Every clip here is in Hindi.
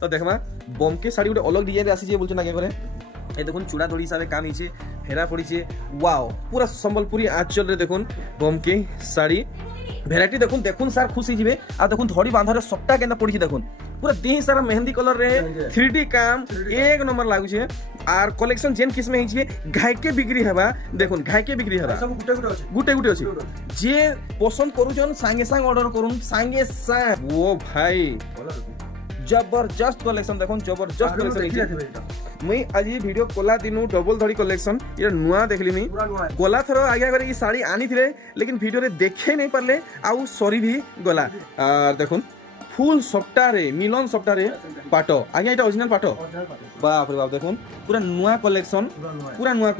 तो देखमा बमके शाड़ी गोटे अलग डिजाइन आसी बोलछन आगे करे ए देखुन चूड़ा दड़ी हिसाब काम हिचे फेरा पड़ी वाओ पूरा संबलपुरी आंचल रे देखुन बमके शाड़ी भेराइटी देखुन देखुन सार खुश हिजिबे आ देखुन धड़ी बांधरे सबटा केना पड़ी देखुन पूरा देह सारा मेहंदी कलर रे 3D काम एक नंबर लागु छे आर कलेक्शन जेन किस्म में हिचे घायके बिक्री हेबा देखुन घायके बिक्री हेबा सब गुटे गुटे अछि जे पसंद करूछन संगे संग ऑर्डर करूम संगे संग वो भाई जबरदस्त कलेक्शन देखो जबरदस्त कलेक्शन मुई आज ये वीडियो कोला दिनु डबल धड़ी कलेक्शन ये नुआ देखली मी गोला थरो आगे करे ई साड़ी आनी थिले लेकिन वीडियो रे देखे नहीं परले आउ सॉरी भी गला देखुन फुल सप्ताह रे मिलन सप्ताह रे पाटो आगे एटा ओरिजिनल पाटो बाप रे बाप देखुन पूरा नुआ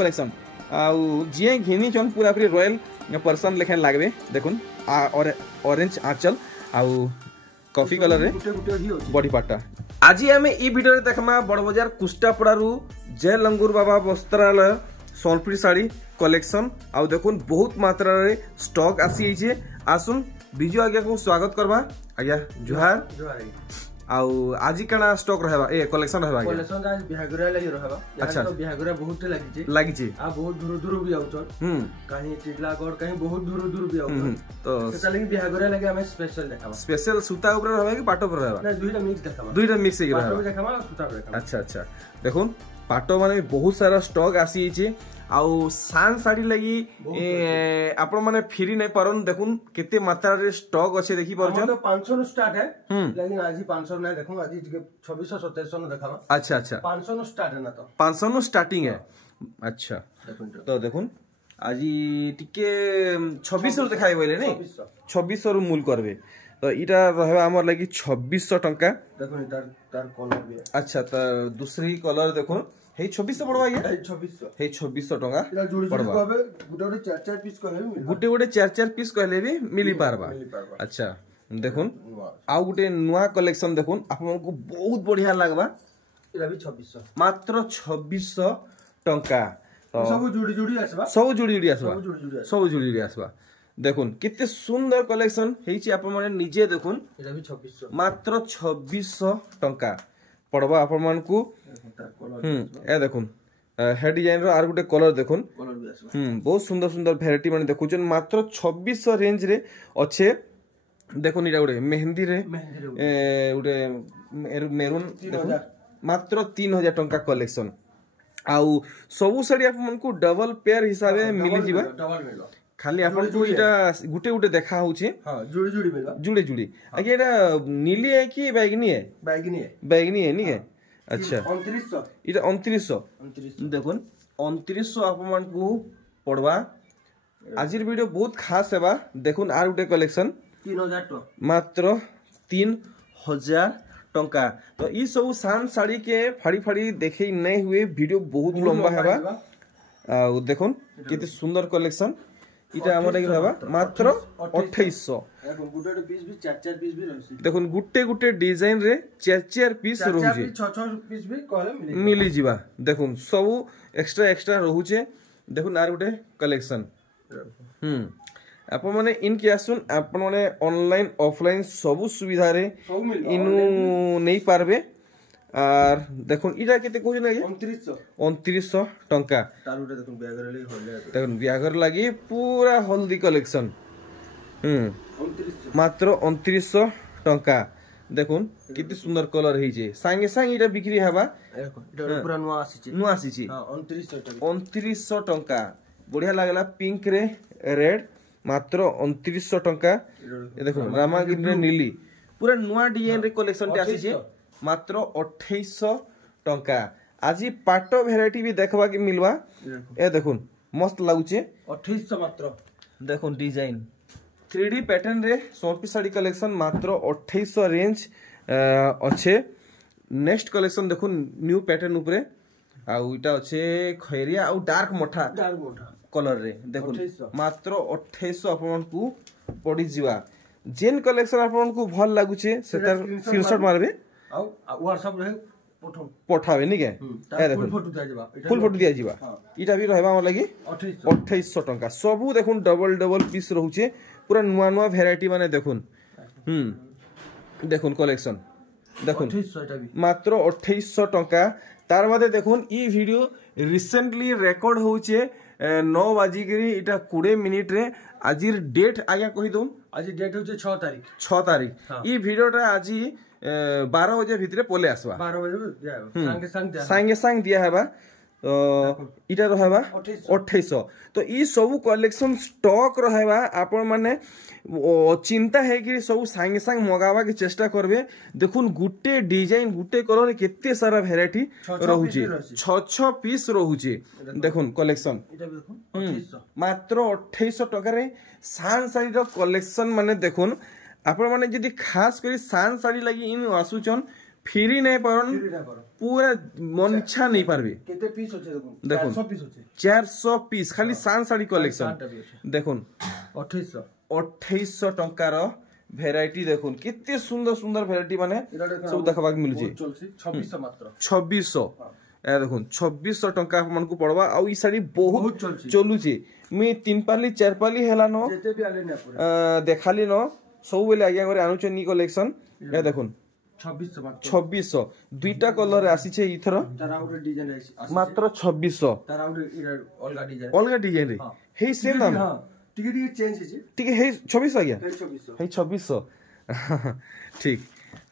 कलेक्शन आउ जे घिनी चन पूरा पूरी रॉयल पर्सन लेखन लागबे देखुन और ऑरेंज आंचल आउ कॉफी कलर रे बॉडी पार्टा आज आम ई वीडियो रे देखमा बड़ बाजार कुष्टापड़ारू जय लंगूर बाबा वस्त्रालय सोनपुरी साड़ी कलेक्शन आउ देखुन बहुत मात्रा रे स्टॉक आसी छे आसुन बिजु आज्ञा को स्वागत करबा आज्ञा जुहार आउ आज काना स्टॉक रहबा ए कलेक्शन रहबा कलेक्शन आज बिहागुरा लागि रहबा अच्छा तो बिहागुरा बहुत लागि छी आ बहुत दूर भी आउछन कहीं टिटलागढ़ कहीं बहुत दूर भी आउछन तो सेटा लागि बिहागुरा लागि हमें स्पेशल देखाबा स्पेशल सूता ऊपर रहबा कि पाटो पर रहबा ना दुईटा मिक्स देखाबा दुईटा मिक्स हे रहबा पाटो देखाबा सूता पर देखाबा अच्छा देखुन पाटो माने बहुत सारा स्टॉक आसी छी आउ सान साड़ी लगी आपण माने फ्री नहीं परन देखुन केते मात्रा रे स्टॉक अच्छे देखि परछन तो 500 स्टार्ट है लेकिन आज 500 नहीं देखो आज 2600 2700 देखाबा अच्छा 500 स्टार्ट है ना तो 500 स्टार्टिंग है अच्छा तो देखुन आज टिके 2600 देखाई बोले नहीं 2600 रु मूल करबे तो इटा रहबा हमर लागि 2600 टंका देखुन तार कलर भी अच्छा त दूसरी कलर देखुन हे 2600 पड़वा ये 2600 हे 2600 टंका पड़वा गुटे 4-4 पीस कहले भी गुटे 4-4 पीस कहले भी मिली पारबा अच्छा देखुन आ गुटे नुआ कलेक्शन देखुन आपन को बहुत बढ़िया लागबा इला भी 2600 मात्र 2600 टंका तो सब जुड़ी जुड़ी आसबा देखुन कितने सुंदर कलेक्शन हेची आपन माने निजे देखुन इला भी 2600 मात्र 2600 टंका पड़वा आपन मान को ए देखुन head design row are Gute colour देखुन बहुत सुंदर सुंदर वैरायटी माने देखुचन मात्र 2600 रेंज रे अच्छे देखुन इटा गुटे मेहंदी रे गुटे मेरून देखुन मात्र 3000 टंका कलेक्शन आउ सबु साड़ी आपन को डबल पेयर हिसाबे मिली जिबा खाली आपन को इटा गुटे देखा होचे हां जुड़ी मिलबा जुड़ी आगे एटा नीली है कि बैगनी है बैगनी है नहीं है अच्छा 2900 इटा 2900 देखुन 2900 आपन को पड़वा आजिर वीडियो बहुत खास हेबा देखुन आर गुटे कलेक्शन 3000 टका मात्र 3000 टंका तो ई सब सान साड़ी के फाड़ी देखे नहीं हुए वीडियो बहुत लंबा हेबा देखुन कितने सुंदर कलेक्शन इटा हमर लागि रहबा मात्र 2800 गुटे पीस भी 4-4 पीस भी रहसी देखुन गुटे डिजाइन रे 4-4 पीस रहउजे 6-6 पीस भी कहले मिली जिबा देखुन सब एक्स्ट्रा रहउजे देखुन आर गुटे कलेक्शन आप माने इनके आसुन आप माने ऑनलाइन ऑफलाइन सब सुविधा रे इनु नहीं पारबे आर देखुन इटा केते कहू ना 2900 टंका तारुटा देखुन ब्यागर लागि होले देखुन ब्यागर लागि पूरा हल्दी कलेक्शन 2900 मात्र 2900 टंका देखुन कितने सुंदर कलर हिजे संगे संग इटा बिक्री हेबा इटा पूरा नुआ आसी हां 2900 टंका बढ़िया लागला पिंक रे रेड मात्र 2900 टंका ये देखो रामागिरी रे नीली पूरा नुआ डिजाइन रे कलेक्शन टे आसी छे मात्र 2800 टंका आज पाटो वैरायटी भी देखबा के मिलवा ए देखुन मस्त लागुचे 2800 मात्र देखुन डिजाइन 3D पैटर्न रे सोनपी साड़ी कलेक्शन मात्र 2800 रेंज अच्छे नेक्स्ट कलेक्शन देखुन न्यू पैटर्न ऊपर आ इटा अच्छे खैरिया आ डार्क मोठा कलर रे देखुन मात्र 2800 आपन को पड़ी जिवा जेन कलेक्शन आपन को भल लागुचे सेटा स्क्रीनशॉट मारबे आ व्हाट्सएप रे पठावे नि के ए देखुन फुल फोटो दिया जिवा इटा भी रहबा हम लागि 2800 टंका सबु देखुन डबल पीस रहउचे पूरा नुआ वैरायटी माने देखुन देखुन कलेक्शन देखुन मात्र 2800 टंका तार बादे देखुन ई वीडियो रिसेंटली रेकॉर्ड होचे 9 बाजिकरी इटा 20 मिनिट रे आजिर डेट आज्ञा कहि दउन आज डेट होचे 6 तारीख ई वीडियोटा आज 12 बजे भितरे पले आसवा 12 बजे संगे संग दिया हेबा इटा रहबा 2800 तो ई सब कलेक्शन स्टॉक रहबा आपण माने चिंता है कि सब संगे संग मगावा के चेष्टा करबे देखुन गुटे डिजाइन गुटे कलर केते सारा वैरायटी रहउची 6 पीस रहउची देखुन कलेक्शन इटा देखुन 2800 मात्र 2800 टका रे सान साड़ी रो कलेक्शन माने देखुन आपण माने जदी खास करी सान साड़ी लागि इन आसुचन फ्री नहीं परन पूरा मन इच्छा नहीं पारबे केते पीस होचे देखुन 400 पीस होचे 400 पीस खाली सान साड़ी कलेक्शन देखुन 2800 टंका रो वैरायटी देखुन कितने सुंदर सुंदर वैरायटी माने सब देखबा के मिलुचे 2600 मात्र 2600 ए देखुन 2600 टंका मन को पड़वा आ ई साड़ी बहुत चलुचे मी 3 पाली 4 पाली हेला न जेते भी आले न पूरा देखाली न सब बेले आज्ञा करे आनुचे नी कलेक्शन ए देखुन 2600 दुईटा कलर आसीचे इथरो ताराउटे डिजाइन आसी मात्र 2600 ताराउटे अलगा डिजाइन रे हे सेम दाम हां टिके चेंज हिचे टिके हे 2600 आज्ञा हे 2600 ठीक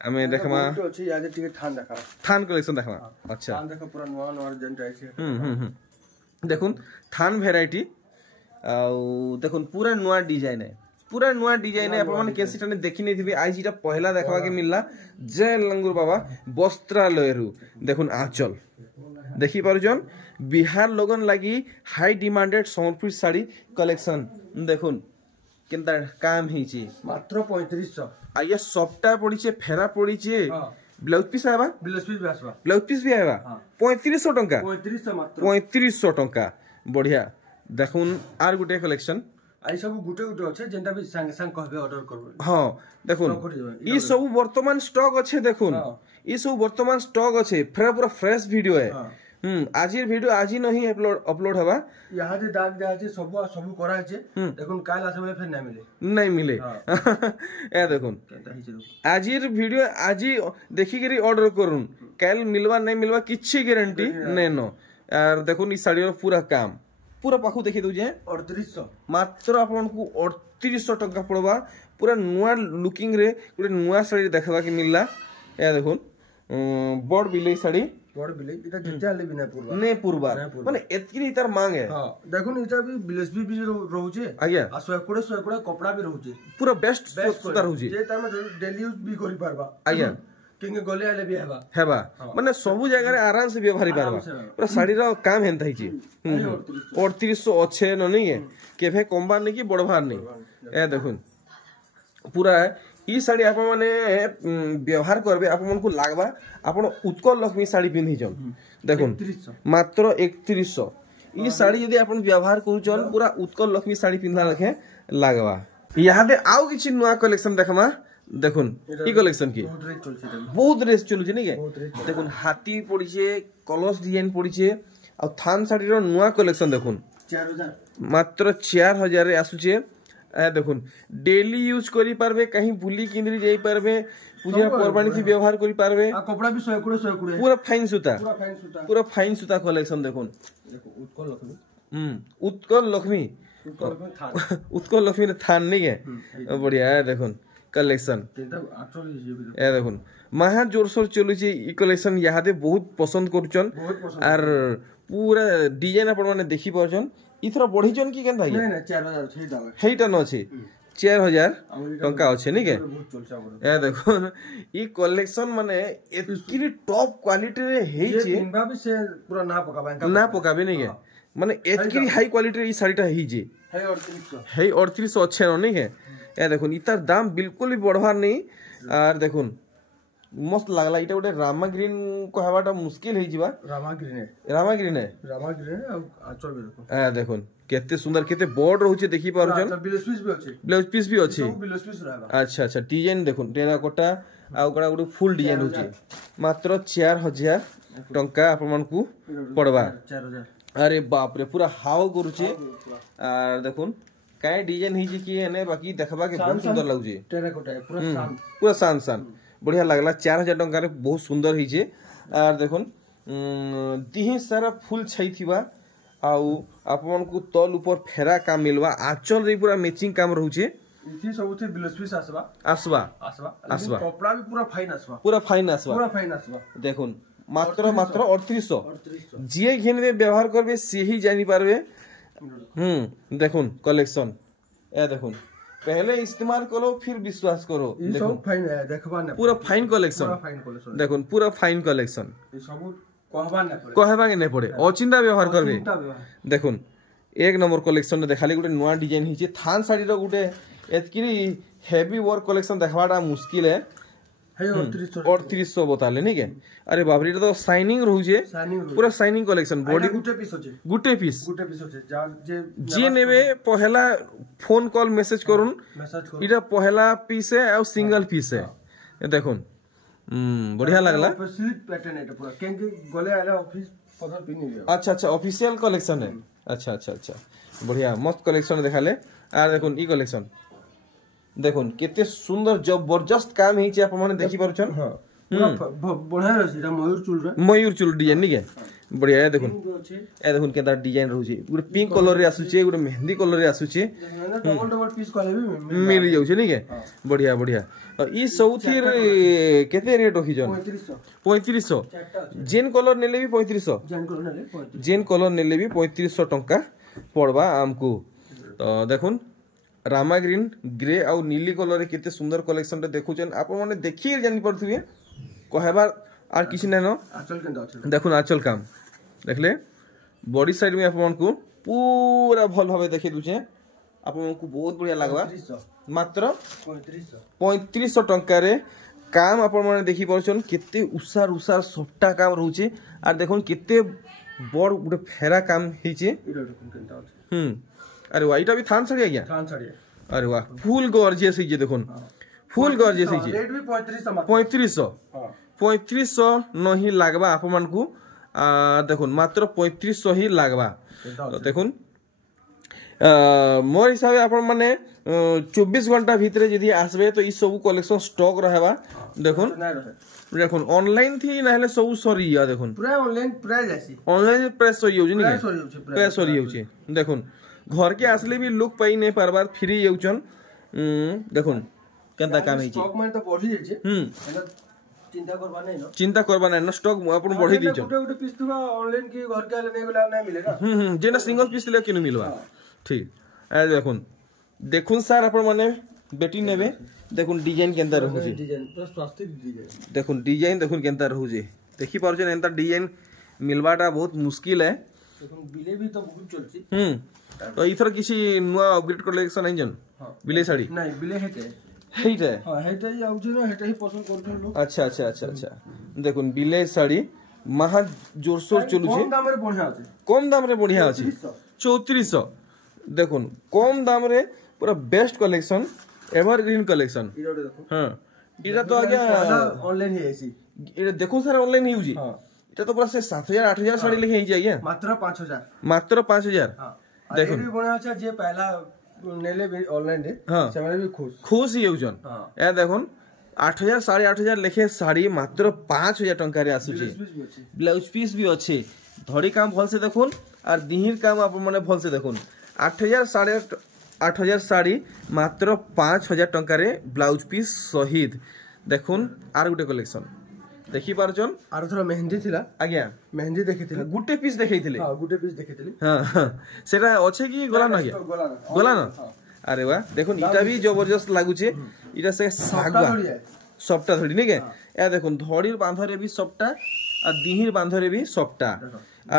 हमें देखमा तो अछि आज टिके थान देखा थान कलेक्शन देखमा अच्छा थान देखा पूरा नवा नवा डिजाइन आइছে देखुन थान वैरायटी आ देखुन पूरा नवा डिजाइन है पूरा नुआ डिजाइन है अपन केसीटा ने देखि नै थिबे आज इटा पहला देखबा के मिलला जय लंगुर बाबा वस्त्रालय रु देखुन आंचल देखि पारुजन बिहार लोगन लागि high demanded Sambalpuri sari collection देखुन केनता काम हिची मात्र 3500 आया सफ्टा पड़ीचे फेरा पड़ीचे ब्लाउज पीस आबा ब्लाउज पीस भी आबा 3500 टंका 3500 टंका बढ़िया देखुन आर गुटे कलेक्शन आई सब गुटे गुटे अछि जेंटा भी संग संग कहबे ऑर्डर करबे हां देखुन ई सब वर्तमान स्टॉक अछि देखुन ई सब वर्तमान स्टॉक अछि पूरा फ्रेश वीडियो है आजिर वीडियो आजि नहीं अपलोड हवा यहां जे दाग दे अछि सब करा अछि देखुन काल आसे फिर नहीं मिले ए देखुन आजिर वीडियो आजि देखि करी ऑर्डर करूं काल मिलवा नहीं मिलवा किछि गारंटी नै नो यार देखुन ई साड़ी पूरा काम पूरा पाखु देखि दउजे 3800 मात्र आपन को 3800 टका पड़वा पूरा नुआ लुकिंग रे गुटे नुआ साड़ी देखबा के मिलला ए देखुन बड़ बिले साड़ी बड़ बिले इटा जते आले बिना पूर्वा माने एतकी इतार मांग है हां देखुन इटा भी बिलेस भी रहउचे आज्ञा आ सोयकुड़े कपड़ा भी रहउचे पूरा बेस्ट सुता रहउचे जे तार में डेली यूज भी करि पारबा आज्ञा किंगे गले आले भी हेबा माने सब जगह रे आराम से व्यवहार पारबा पूरा साड़ी रो काम हेंता हिची 3800 अच्छे न नहीं है केभे कमबार नहीं कि बड़भार नहीं ए देखुन पूरा ई साड़ी आप माने व्यवहार करबे आप मन को लागबा आपण उत्कल लक्ष्मी साड़ी पिन्हि जन देखुन मात्र 3100 ई साड़ी यदि आपण व्यवहार करू जन पूरा उत्कल लक्ष्मी साड़ी पिन्हला लखे लागबा यहाँ दे आउ किछि नया कलेक्शन देखमा देखुन ई कलेक्शन की बहुत रेस चलुचे नहीं के देखुन हाथी पड़ीचे कलश डिजाइन पड़ीचे आ थान साड़ी रो नया कलेक्शन देखुन 4000 मात्र 4000 रे आसुचे ए देखुन डेली यूज करी पारबे कहीं भूली किंदरी जाई पारबे पूजा परबानी थी व्यवहार करी पारबे आ कपड़ा भी सोयकुड़े पूरा फाइन सूता कलेक्शन देखुन उत्कल लक्ष्मी उत्कल लक्ष्मी थान नहीं है बढ़िया है देखुन कलेक्शन ए देखुन महा जोर सोर चलुची ई कलेक्शन यहाँ दे बहुत पसंद करूचन आर पूरा डिजाइन आपण माने देखि परचन इथरा बढ़ीचन की केन भाई नहीं 4000 छै दावा हेइटा न छै 4000 टंका अछि नै के ए देखुन ई कलेक्शन माने एतकी टॉप क्वालिटी रे हेइ छै इनबा भी से पूरा ना पकाबे नै के माने एतकी हाई क्वालिटी रे ई साड़ीटा हेइ जे हेइ 3800 अच्छे न नै के ए देखुन इतार दाम बिल्कुल भी बढ़वार नहीं आर देखुन मस्त लागला इटा गोटे रामा ग्रीन कहबाटा मुश्किल हे जिबा रामा ग्रीन है आचल भी देखो ए देखुन केते सुंदर केते बॉर्ड रहउचे देखि पारुचन ब्लाउज पीस भी अछि अच्छा डिजाइन देखुन टेरा कोटा आ ओकरा गुटे फुल डिजाइन होचे मात्र 4000 टंका आपन मन को पड़वा 4000 अरे बाप रे पूरा हाव करूचे आर देखुन काय डिजाइन हिची की एने बाकी देखबा के बहुत सुंदर लागुचे टेरा कोटा पूरा शान बढ़िया लगला 4000 टंका रे बहुत सुंदर हिचे आर देखुन दिही सारा फुल छई थिबा आउ आपन को तल ऊपर फेरा काम मिलवा आंचल रे पूरा मैचिंग काम रहउचे इथि सबसे ब्लाउज पीस आसबा कपड़ा भी पूरा फाइन आसबा देखुन मात्र 3800 जे घेनबे व्यवहार करबे से ही जानि पारबे देखुन कलेक्शन ए देखुन पहले इस्तेमाल करो फिर विश्वास करो सब फाइन है देखबा ने पूरा फाइन कलेक्शन देखुन पूरा फाइन कलेक्शन सब कहबा के नै पड़े अचिंता व्यवहार करबे देखुन एक नंबर कलेक्शन देखाली गुटे नवा डिजाइन हिचे थान साड़ी रो गुटे एतकिरी हेवी वर्क कलेक्शन देखवाटा मुश्किल है 3800 बताले नहीं के अरे बाबरी तो शाइनिंग रहउजे पूरा शाइनिंग कलेक्शन बॉडी गुटे पीस होचे जे नेबे पहला फोन कॉल मैसेज करूँ इटा पहला पीस है और सिंगल पीस है देखुन बढ़िया लगला स्लिप पैटर्न है पूरा केंगे गले आले ऑफिस पदर पिनी अच्छा ऑफिशियल कलेक्शन है अच्छा बढ़िया मस्त कलेक्शन देखाले आ देखुन ई कलेक्शन देखुन केते सुंदर जबरदस्त काम हिचे आप माने देखि पारुछन बढ़िया रहछि एटा मयूर चूल डिजाइन नि के बढ़िया है देखुन केदा डिजाइन रहउछि गुटे पिंक कलर रे आसुछि गुटे मेहंदी कलर रे आसुछि डबल पीस कहले भी मिल जाउछि नि के बढ़िया ई सौथिर केते रेट रखिजन 3500 जेन कलर नेले भी 3500 जेन कलर नेले भी 3500 टंका पड़वा हमको तो देखुन रामा ग्रीन ग्रे और नीली कलर रे केते सुंदर कलेक्शन रे देखुचन आप माने देखि जानि पड़थुए कहबार आर किछि नै न आंचल केंदा अछि देखुन आंचल काम देखले बॉडी साइड में आप को पूरा भल भाबे देखि दुचे आप को बहुत बढ़िया लागबा मात्र 3500 टंका रे काम आप माने देखि परछन केते उसार सफ्टा काम रहउचे आर देखुन केते बड़ गुटे फेरा काम हिचे अरे वाह इटा भी थान साड़ी गया अरे वाह फुल गॉर्जियस है देखुन फुल गॉर्जियस है रेट भी 3500 नहीं लागबा आप मान को देखुन मात्र 3500 ही लागबा तो देखुन मोर हिसाब आप माने 24 घंटा भीतर यदि आसबे तो ई सब कलेक्शन स्टॉक रहबा देखुन ऑनलाइन थी नाले सब सरी या देखुन पूरा ऑनलाइन प्राइस आसी ऑनलाइन प्राइस सरी होजी नि प्राइस सरी होची देखुन घर के आसले भी लोग पाई नहीं पारबार फ्री येउचन देखुन केनता काम है स्टॉक में तो बढ़ी जाय छे चिंता करबा नै न स्टॉक अपन बढ़ी दी छ गोटे पीस तुबा ऑनलाइन की घर के ले गेला नै मिलेगा जेना सिंगल पीस ले केनु मिलबा ठीक ए देखुन सर अपन माने बेटी नेबे देखुन डिजाइन केनता रहू छै डिजाइन पूरा स्वास्थ्य डिजाइन देखुन केनता रहू छै देखि पार छै एंता डिजाइन मिलबाटा बहुत मुश्किल है देखुन बिले भी तो बहुत चलछि तो इथर किसी नुआ अपग्रेड कलेक्शन नहीं जन बिले साड़ी नहीं बिले हेटे हां हेटे ही आउछ न हेटे ही पसंद करथन लोग अच्छा देखुन बिले साड़ी महा जोरसोर चलु छै कम दाम रे बढ़िया अछि 3400 देखुन कम दाम रे पूरा बेस्ट कलेक्शन एवरग्रीन कलेक्शन हां इरा तो आज्ञा ऑनलाइन ही ऐसी इरा देखो सर ऑनलाइन ही होजी इटा तो पूरा से 7000 8000 साड़ी लेके ही जाइए मात्र 5000 हां देखो भी बना अच्छा जे पहला नेले भी ऑनलाइन दे सेमाने भी खुश ही होजन ए देखुन 8000 8500 लेखे साड़ी मात्र 5000 टंका रे आसु छै ब्लाउज पीस भी अच्छे धड़ी काम भल से देखुन और दिहिर काम आप माने भल से देखुन 8000 8000 साड़ी मात्र 5000 टंका रे ब्लाउज पीस सहित देखुन आर गुटे कलेक्शन देखि पारछन आरो थोड़ा मेहंदी थिला आज्ञा मेहंदी देखिथिले गुटे पीस देखैथिले हां गुटे पीस देखैथिले हां सेटा अच्छे कि गोला ना गोला ना अरे वाह देखुन इटा भी जबरदस्त लागु छे इटा से सागवा सफ्टा धड़ी नै के ए देखुन धड़ीर बांधरे भी सफ्टा और दिहिर बांधरे भी सफ्टा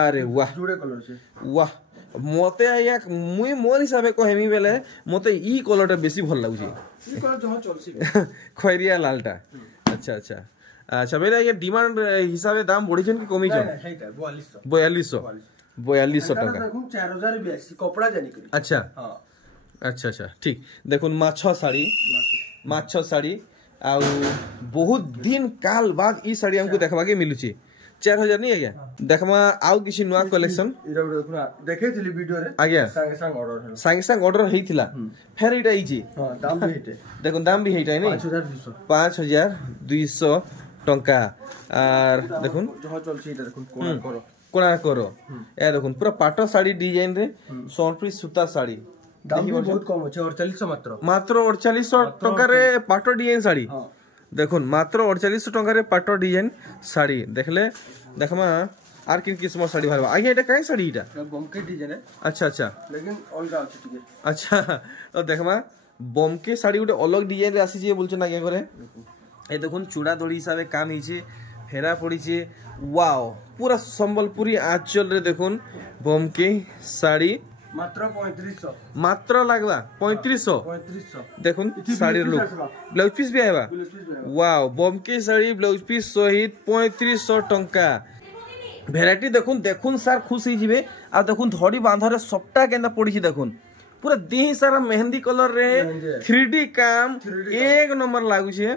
अरे वाह जुड़े कलर छे वाह मते आया मुई मोर हिसाबे कहमी बेले मते ई कलरटा बेसी भल लागु छे ई कलर जहां चलसी खैरिया लालटा अच्छा मेरा ये डिमांड हिसाबे दाम बढ़ी छन कि कमी छन 4200 टका देखुन 4000 भी आसी कपड़ा जानी करी अच्छा हां अच्छा ठीक देखुन माछो साड़ी आ बहुत दिन काल बाद ई साड़ी हमको देखबा के मिलु छी 4000 नहीं आज्ञा देखमा आउ किसी नुआ कलेक्शन देखैथिली वीडियो रे आज्ञा संगे संग ऑर्डर हेइथिला फेर इटा इजी दाम भी हेटे देखो दाम भी हेइटा नहीं 5200 टंका आर देखुन जहा चलछि इटा देखुन कोना करो ए देखुन पूरा पाटो साड़ी डिजाइन रे सोनपुरी सूता साड़ी दाम भी बहुत कम होचे 4800 मात्र 4800 टंका रे पाटो डिजाइन साड़ी देखुन मात्र 4800 टंका रे पाटो डिजाइन साड़ी देखले देखमा आर किन किस्म साड़ी भरबा आगे एटा काई साड़ी एटा बमके डिजाइन है अच्छा अच्छा लेकिन अलगा अछि ठीक अच्छा तो देखमा बमके साड़ी उटे अलग डिजाइन रे आसी जे बोलछन आगे करे ए देखुन चूड़ा दड़ी हिसाब काम हिचे फेरा पड़ी छे वाओ पूरा संबलपुरी आंचल रे देखुन बमके साड़ी मात्र 3500 मात्र लागला 3500 देखुन साड़ी लुक ब्लाउज पीस भी आइबा वाओ बमके साड़ी ब्लाउज पीस सहित 3500 टंका वैरायटी देखुन देखुन सर खुश ही जिवे आ देखुन धड़ी बांधरे सबटा केंदा पड़ी छी देखुन पूरा देह सारा मेहंदी कलर रे 3D काम एक नंबर लागु छे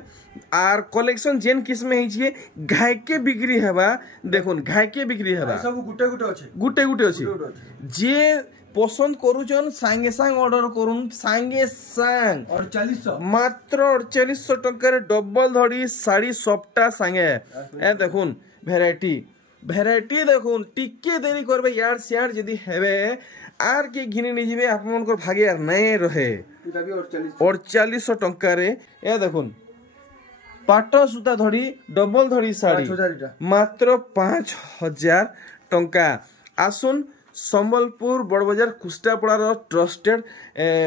आर कलेक्शन जेन किस्म हे छे घाय के बिक्री हेबा देखुन घाय के बिक्री हेबा सब गुटे गुटे अछि जे पसंद करूचन सांगे सांग ऑर्डर करूं सांगे सांग 4800 मात्र 4800 टंका रे डबल धड़ी साड़ी सबटा सांगे ए देखुन वैरायटी देखुन टिके देरी करबे यार सियार जदी हेबे आर के घिनी नि जिवे आपन को भागे यार नै रहे इटा भी 4800 टंका रे ए देखुन पाटो सूता धड़ी डबल धड़ी साड़ी मात्र 5000 टंका आसुन संबलपुर बड़बाजार कुष्टापड़ार ट्रस्टेड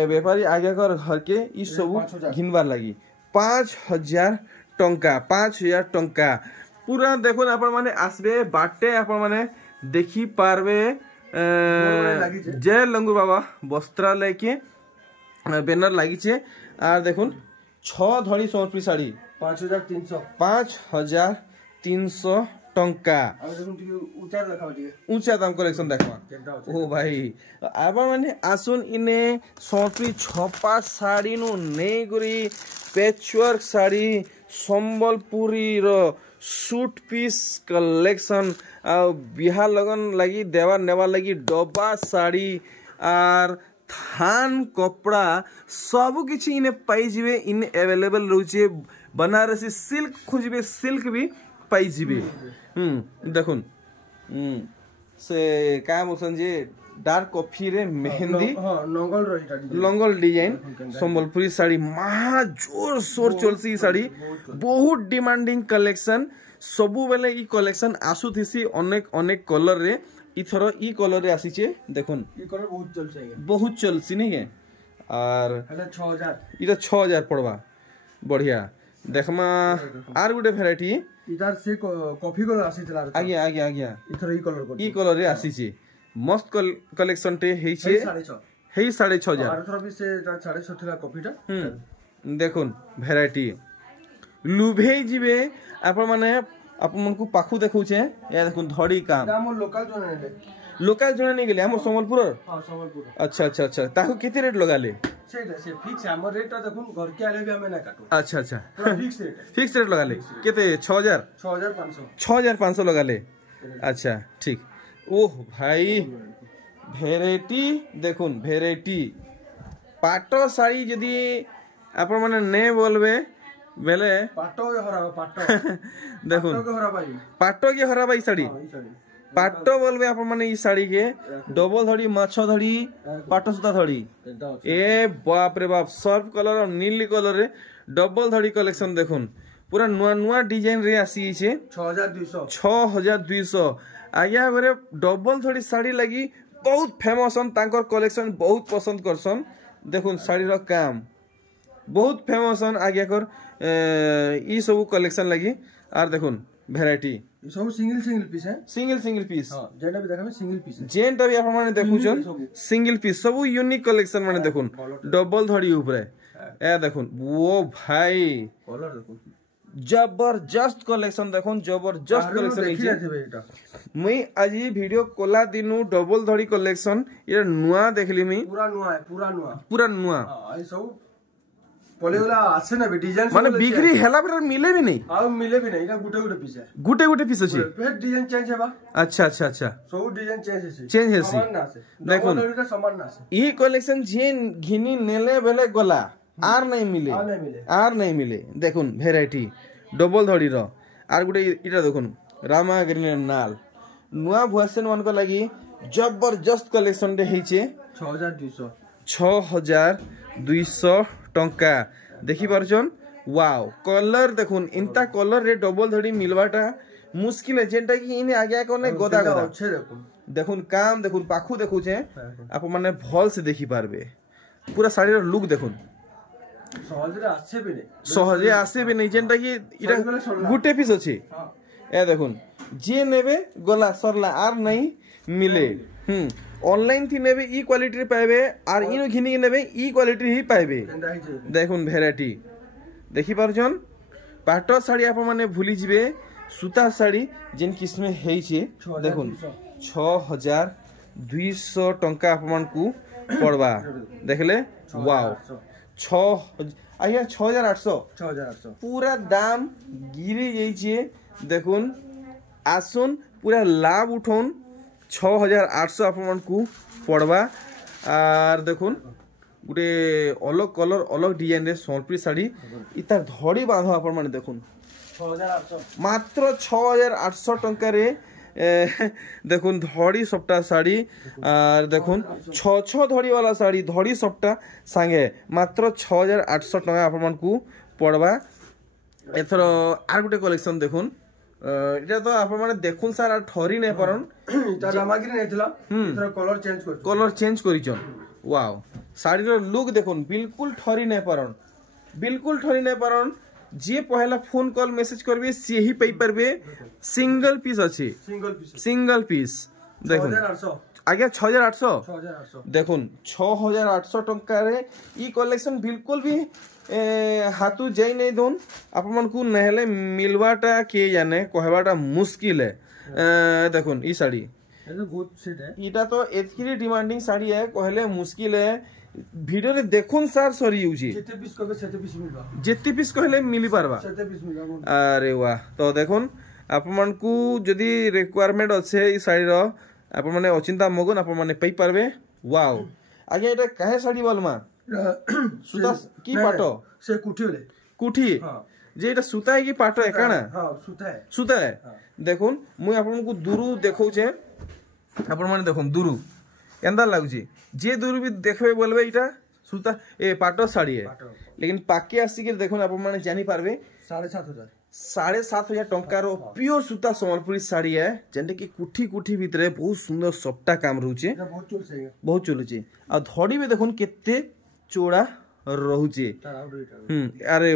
व्यापारी आगे घर के ई सब घिनबार लगी 5000 टंका पूरा देखो अपन माने आसबे बाटे अपन माने देखी पारबे जय लंगू बाबा वस्त्रालय के बैनर लगी छे आर देखुन 6 धड़ी सोनपुरी साड़ी 5300 टंका ऊंचा दाम कलेक्शन देखमा ओ भाई आबा माने आसुन इने सोनपुरी छपा साड़ी नु नै गुरी पैचवर्क साड़ी संबलपुरी रो सूट पीस कलेक्शन आ बिहा लगन लगी देवा नेवा लगी डब्बा साड़ी आर थान कपड़ा सब किछि इने पाई जिवे इन अवेलेबल रहउचे बनारसी सिल्क खोजबे सिल्क भी पाई जिवे देखुन से का बोसन जे डार्क कॉफी रे मेहंदी लंगल डिजाइन संबलपुरी साड़ी महा जोर शोर चलसी साड़ी बहुत डिमांडिंग कलेक्शन सबु बेले ई कलेक्शन आसुथिसी अनेक अनेक कलर रे इथरो ई कलर रे आसीचे देखुन ई कलर बहुत चलसी नहीं है और हला 6000 इटा 6000 पड़वा बढ़िया देखमा आर गुटे वैरायटी इधर से कॉफी कलर आसीतला आगे इथरो ई कलर रे आसीचे मस्त कलेक्शन टे हेई छे 6500 और थोड़ा भी से 650 थिला कॉफीटा देखुन वैरायटी लुभे जिवे अपन माने अपन मन को पाखु देखौ छे या देखुन धड़ी काम हम लोकल जने नहीं गेले हम संबलपुर हां संबलपुर अच्छा ताहु केते रेट लगाले से फिक्स हमर रेट देखुन घर के आले भी हमें ना काटो अच्छा पूरा फिक्स रेट लगाले केते 6500 लगाले अच्छा ठीक ओह भाई वैरायटी देखुन वैरायटी पाटो साड़ी जदी अपन माने ने बोलबे बेले पाटो देखुन पाटो के हरा भाई साड़ी पाटो बोलबे अपन माने ई साड़ी के डबल धड़ी माछो धड़ी पाटो सुता धड़ी ए बाप रे बाप सर्फ कलर और नीली कलर रे डबल धड़ी कलेक्शन देखुन पूरा नुआ डिजाइन रे आसी छे 6200 आज्ञा घरे डबल धड़ी साड़ी लगी बहुत फेमस तांकर कलेक्शन बहुत पसंद करसन देखुन साड़ी रो काम बहुत फेमस आज्ञा कर ई सब कलेक्शन लगी आर देखुन वैरायटी सब सिंगल पीस है सिंगल पीस हां जेटा भी देखाबे सिंगल पीस जेंटा भी आपण माने देखुचन सिंगल पीस सब यूनिक कलेक्शन माने देखुन डबल धड़ी ऊपर ए देखुन वो भाई कलर देखुन जबरदस्त कलेक्शन देखुन जबरदस्त कलेक्शन मुई आज वीडियो कोला दिनु डबल धड़ी कलेक्शन ये नुआ देखली मी पूरा नुआ हां ई सब पलेगला आसे ना डिजाइन माने बिक्री हेला पर मिले भी नहीं आ मिले भी नहीं, इटा गुटे पीस है, गुटे पीस अछि, फिर डिजाइन चेंज हेबा। अच्छा सब डिजाइन चेंज हेसी समान ना से, देखो डबल समान ना से। ई कलेक्शन जे घिनी नेले बेले गला आर नहीं मिले देखुन भेराइटी डबल धड़ी रो आर गुटे इटा देखुन रामा ग्रीन नाल नुआ भुआसेन मन को लगी जबरदस्त कलेक्शन दे हेचे 6200 टंका देखि परछन। वाओ कलर देखुन इंता कलर रे डबल धड़ी मिलवाटा मुश्किल है, जेंटा कि इने आगे कोने गोदा अच्छे देखुन काम देखुन पाखु देखु छे आप माने भल से देखि पारबे। पूरा साड़ी रो लुक देखुन सहजे आसे भी नहीं, जेंटा कि इटा गुटे पीस अछि। ए देखुन जे नेबे गला सरला आर नहीं मिले। ऑनलाइन थी नेबे ई क्वालिटी रे पाइबे आर इनो घिनी नेबे ई क्वालिटी ही पाइबे। देखुन भेराइटी देखि परछन पाटो साड़ी आप माने भूली जिवे सूता साड़ी जेन किस्म हेइ छे देखुन 6200 टंका आप मान को पड़वा देखले। वाओ 6800 पूरा दाम गिरी जाई छे देखुन। आसुन पूरा लाभ उठौन 6800 आप मान को पड़वा। आर देखुन गुटे अलग कलर अलग डिजाइन रे सोनपुरी साड़ी इतार धड़ी बांधो आप माने देखुन 6800 मात्र 6800 टंका रे देखुन धड़ी सप्ता साड़ी आर देखुन 6 धड़ी वाला साड़ी धड़ी सप्ता संगे मात्र 6800 टंका आप मान को पड़वा। एथर आर गुटे कलेक्शन देखुन इटा तो आप माने देखुन सारा ठरी नै परन इटा रामागिरी नेथिला इथर कलर चेंज करिचन। वाओ साड़ी रो लुक देखुन बिल्कुल ठरी नै परन जे पहला फोन कॉल मैसेज करबे से ही पे परबे। सिंगल पीस अछि सिंगल पीस देखुन आगे 6800 देखुन 6800 टंका रे ई कलेक्शन बिल्कुल भी हाथू जाई नहीं दोन आप मन को नहले मिलवाटा के जाने कहवाटा मुश्किल है। देखुन ई साड़ी इटा तो एतकी डिमांडिंग साड़ी है कहले मुश्किल है। वीडियो रे देखुन सार सरी यूजी जेते पीस कहले मिली पारबा। अरे वाह तो देखुन आप मन को जदी रिक्वायरमेंट अच्छे ई साड़ी रो आप माने अचिंता मगन आप माने पई पारबे। वाओ आगे एटा काहे साड़ी बोलमा सूता की पाटो से कुठी जे एटा सूता है की पाटो एकाना सूता है। देखुन मुई आपन को दूरु देखौ छे आपण माने देखुन दूरु एंदा लागुची जे दूरु भी देखबे बोलबे इटा सूता ए पाटो साड़ी है, लेकिन पाके आसी के देखुन आपण माने जानि पारबे 7500 टंकार प्योर सूता संबलपुरी साड़ी है जेंटे कि कुठी भितरे बहुत सुंदर सप्टा काम रहउचे बहुत चलुचे। आ धड़ी में देखुन केते चोड़ा रहउचे। अरे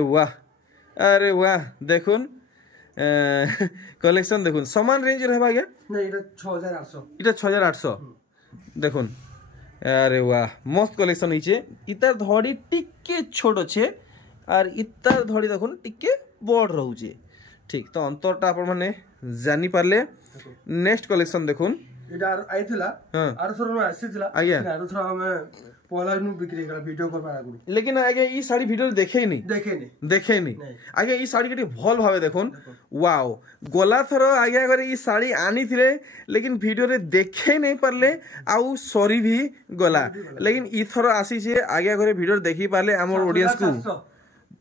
वाह देखुन कलेक्शन देखुन समान रेंज रहबा गया नहीं इटा 6800 देखुन। अरे वाह मस्त कलेक्शन हिचे। इतार धड़ी टिके छोट छे और इतार धड़ी देखुन टिके बड़ रहउचे। ठीक तो अंतरटा आप माने जानि पारले। नेक्स्ट कलेक्शन देखुन इटा आइथिला आर थोर में आसीथिला आर थोर हमें पहला नु बिक्री करा वीडियो कर पागु, लेकिन आगे ई साड़ी वीडियो देखे नहीं आगे ई साड़ी के भल भावे देखुन। वाओ गोला थर आगे अगर ई साड़ी आनी थिले लेकिन वीडियो रे देखे नहीं पारले आउ सॉरी भी गला, लेकिन ई थर आसी छे आगे अगर वीडियो देखि पारले हमर ऑडियंस को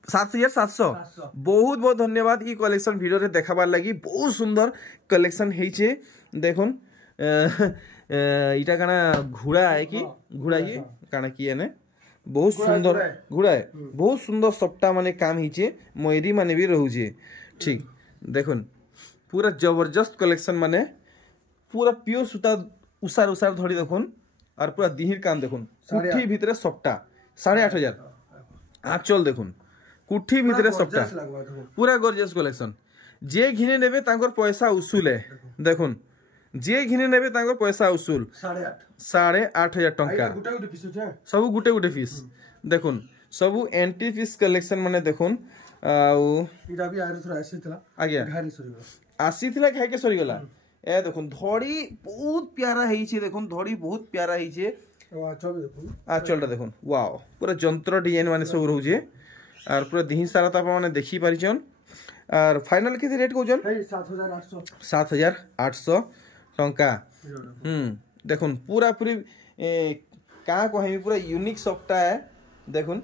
7700 बहुत बहुत धन्यवाद। ई कलेक्शन वीडियो रे देखाबार लगी बहुत सुंदर कलेक्शन हेइछे देखुन। इटा काना घोड़ा है कि घोड़ा ये काना की है ने बहुत सुंदर घोड़ा है बहुत सुंदर सप्ता माने काम हिचे मयूरी माने भी रहउचे। ठीक देखुन पूरा जबरदस्त कलेक्शन माने पूरा प्योर सूता उसार धड़ी देखुन और पूरा दिहिर काम देखुन कुठी भितरे सप्ता 8500 आंचल देखुन कुठी भितरे सप्ता पूरा गॉर्जियस कलेक्शन। जे घिने नेबे तांकर पैसा उसूल है देखुन जे घिने नेबे तांकर पैसा उसूल 8500 टंका सब गुटे पीस देखुन सब एंटी पीस कलेक्शन माने देखुन। इटा भी आरो थोड़ा आसीथिला आगे घारी सरी गला आसीथिला खाइ के सरी गला। ए देखुन धड़ी बहुत प्यारा हेइछे देखुन धड़ी बहुत प्यारा हेइछे। आचल देखुन आचलटा देखुन वाओ पूरा जंत्र डिजाइन माने सब रहउछे और पूरा दिही सारा तो आपने देखी पारिछन और फाइनल के रेट कहउछन 7800 टंका देखुन पूरा पूरी का कहबी पूरा यूनिक सॉफ्टा है देखुन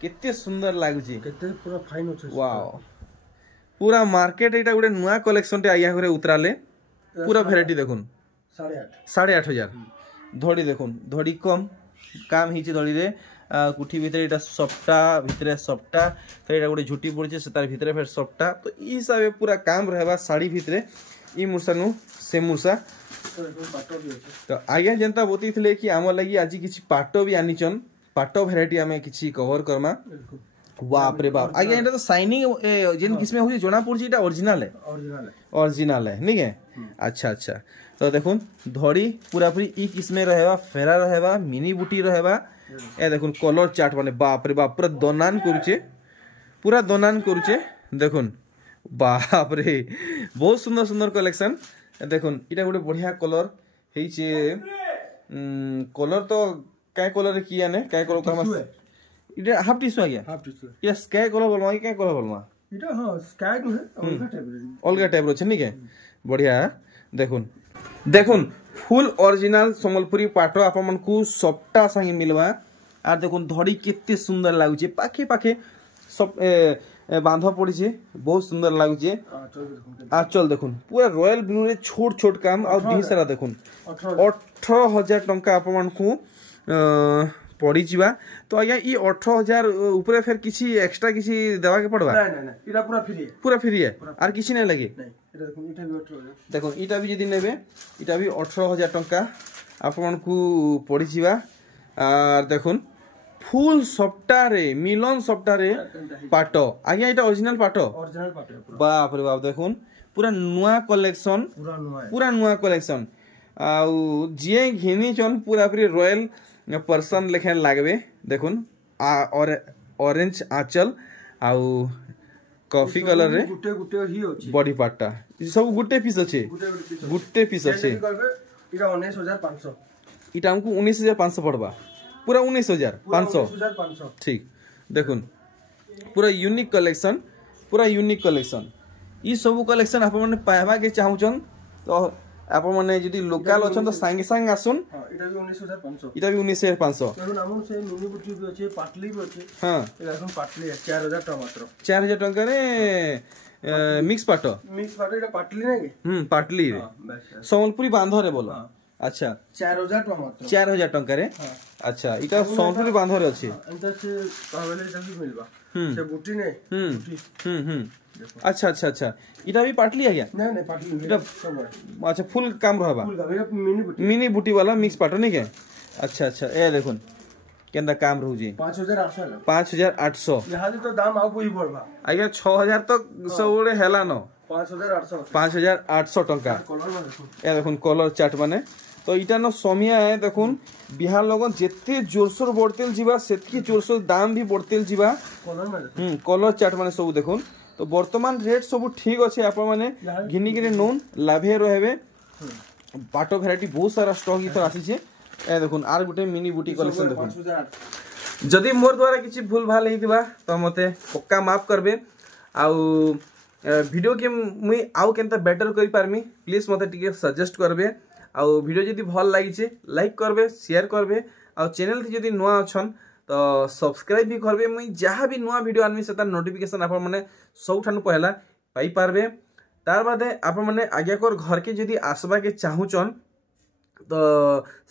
केते सुंदर लागुची केते पूरा फाइन अछि वाओ पूरा मार्केट एटा गुडे नुआ कलेक्शन टे आया करे उतराले पूरा वैरायटी देखुन 8,500 धड़ी देखुन धड़ी कम काम हिची धड़ी रे कुठी भीतर एटा सॉफ्टा भीतर सॉफ्टा तो एटा गुडे झुटी पड़चे से तार भीतर फिर सॉफ्टा तो ई हिसाब पूरा काम रहबा साड़ी भीतर ई मुरसा नु से मुरसा तो आगे जनता बोतीथिले कि आम लगी आज किछि पाटो भी आनिचन पाटो वैरायटी हमें किछि कवर करमा बाप रे बाप आगे एटा तो शाइनिंग जेन किसमें होजी जोना पड़छि एटा ओरिजिनल है नहीं है अच्छा तो देखुन धड़ी पूरा पूरी ई किसमें रहेबा फेरा रहेबा मिनी बूटी रहेबा ए देखुन कलर चार्ट माने बाप रे बाप पूरा दोनान करूचे देखुन बाप रे बहुत सुंदर सुंदर कलेक्शन देखुन इटा गोटे बढ़िया कलर हेइचे कलर तो काय कलर किया ने काय कलर का इटा हाफ टिश्यू आ गया ये स्काई कलर बोलवा काय कलर बोलवा इटा हां स्काई नु है अलगा टाइप रो छै नहीं के बढ़िया देखुन फुल ओरिजिनल संबलपुरी पाटो आपन मन को सॉफ्टा संगे मिलवा आर देखुन धड़ी केते सुंदर लागुचे पाखे पाखे सब बांध पड़ी छे बहुत सुंदर लागुचे आंचल देखुन पूरा रॉयल ब्लू रे छोट छोट काम और दी सारा देखुन 18,000 टंका आपन मन को पड़ी जीवा तो आज्ञा ई 18,000 ऊपर फिर किसी एक्स्ट्रा किसी देवा के पड़वा नहीं इटा पूरा फ्री है और किसी नहीं लगे इटा देखुन इटा भी 18,000 देखो इटा भी जदी नेबे इटा भी 18,000 टंका आपन को पड़ी जीवा और देखुन फुल सॉफ्टवेयर मिलन सॉफ्टवेयर पाटो आज्ञा इटा ओरिजिनल पाटो बाप रे बाप देखुन पूरा नुआ कलेक्शन पूरा नुआ कलेक्शन आउ जे घिनी चन पूरा पूरी रॉयल पर्सन लेखन लागबे देखुन और ऑरेंज आंचल आउ कॉफी कलर रे गुटे ही अछि बॉडी पार्टटा सब गुटे पीस अछि गुटे पीस अछि इटा 19,500 इटा हमको 19,500 पड़बा पूरा 19,500 ठीक देखुन पूरा यूनिक कलेक्शन ई सब कलेक्शन आप माने पाएबा के चाहउछन तो आप माने जदी लोकल अछन तो संगे संग आसुन इटा भी 19,500 इटा भी 19,500 देखुन हमन से मिनी बुटी भी अछि पाटली भी अछि हां एला हम पाटली 4,000 टका मात्र 4,000 टका रे मिक्स पाटो इटा पाटली नै के पाटली रे संबलपुरी बांध रे बोलो अच्छा 4,000 टका मात्र 4,000 टका रे अच्छा इटा संबलपुरी बांध रे अछि अंत से कहबले जल्दी मिलबा से बुटी नै बुटी अच्छा इटा भी पाटली है क्या नहीं पाटली इटा अच्छा फुल काम रहबा मिनी बुटी वाला मिक्स पाटो नहीं के अच्छा ए देखुन केंदा काम रहू जी 5,800 यहां तो दाम आ कोई बढ़बा आगे 6,000 तक सबरे हेला न 5,800 टंका ए देखुन कलर चार्ट माने तो इटा न समिया है देखुन बिहार लोगन जेते जोरसोर बढ़तेल जीवा सेतकी जोरसोर दाम भी बढ़तेल जीवा कलर चार्ट माने सब देखुन तो वर्तमान रेट सब ठीक अच्छे आप घिनी गिरी नोन लाभे रहे पाटो भेराइटी बहुत सारा स्टॉक इधर आसी ए देखुन आर गुटे मिनी बूटी कलेक्शन देखुन जदि मोर द्वारा किसी भूल भाल होइतिबा तो मते पक्का माफ करबे आउ वीडियो के मुई आउ केनता बेटर करि पारमी प्लीज मते टिके सजेस्ट करबे आउ वीडियो जदि भल लागिचे लाइक करबे शेयर करबे आउ चैनल थी जदि नुआ अछन तो सब्सक्राइब भी करबे मुई जहाँ भी नुआ वीडियो आनमी से तार नोटिफिकेशन आप माने सब ठानु पहला पाई पारबे तार बादे आप माने आगे कर घर के जदि आसबा के चाहूचन तो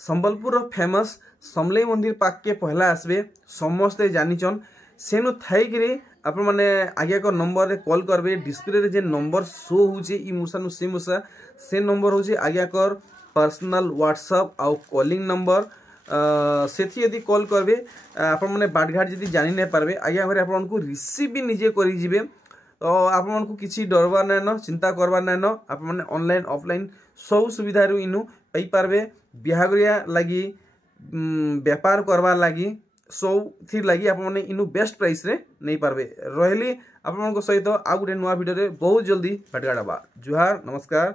संबलपुर फेमस समलेई मंदिर पाक के पहला आसबे समस्ते जानिचन सेनु थाई गिरी आप माने आगे कर नंबर रे कॉल करबे डिस्प्ले रे जे नंबर शो होचे ई मुसानु से मुसा से नंबर होचे आगे कर पर्सनल व्हाट्सएप आउ कॉलिंग नंबर सेठी यदि कॉल करबे आप माने बाटघाट जदि जानि नै पारबे आगे घरे आपन को रिसीव भी निजे करि जिवे तो आप मन को किछि डरबा नै न चिंता करबा नै न आप माने ऑनलाइन ऑफलाइन सब सुविधा रु इनु पई पारबे बिहागरिया लागि व्यापार करबा लागि सब थी लागि आप माने इनु बेस्ट प्राइस रे नै पारबे रहली आप मन को सहित आ गुटे नुवा वीडियो रे बहुत जल्दी भेटगाडबा जुहार नमस्कार।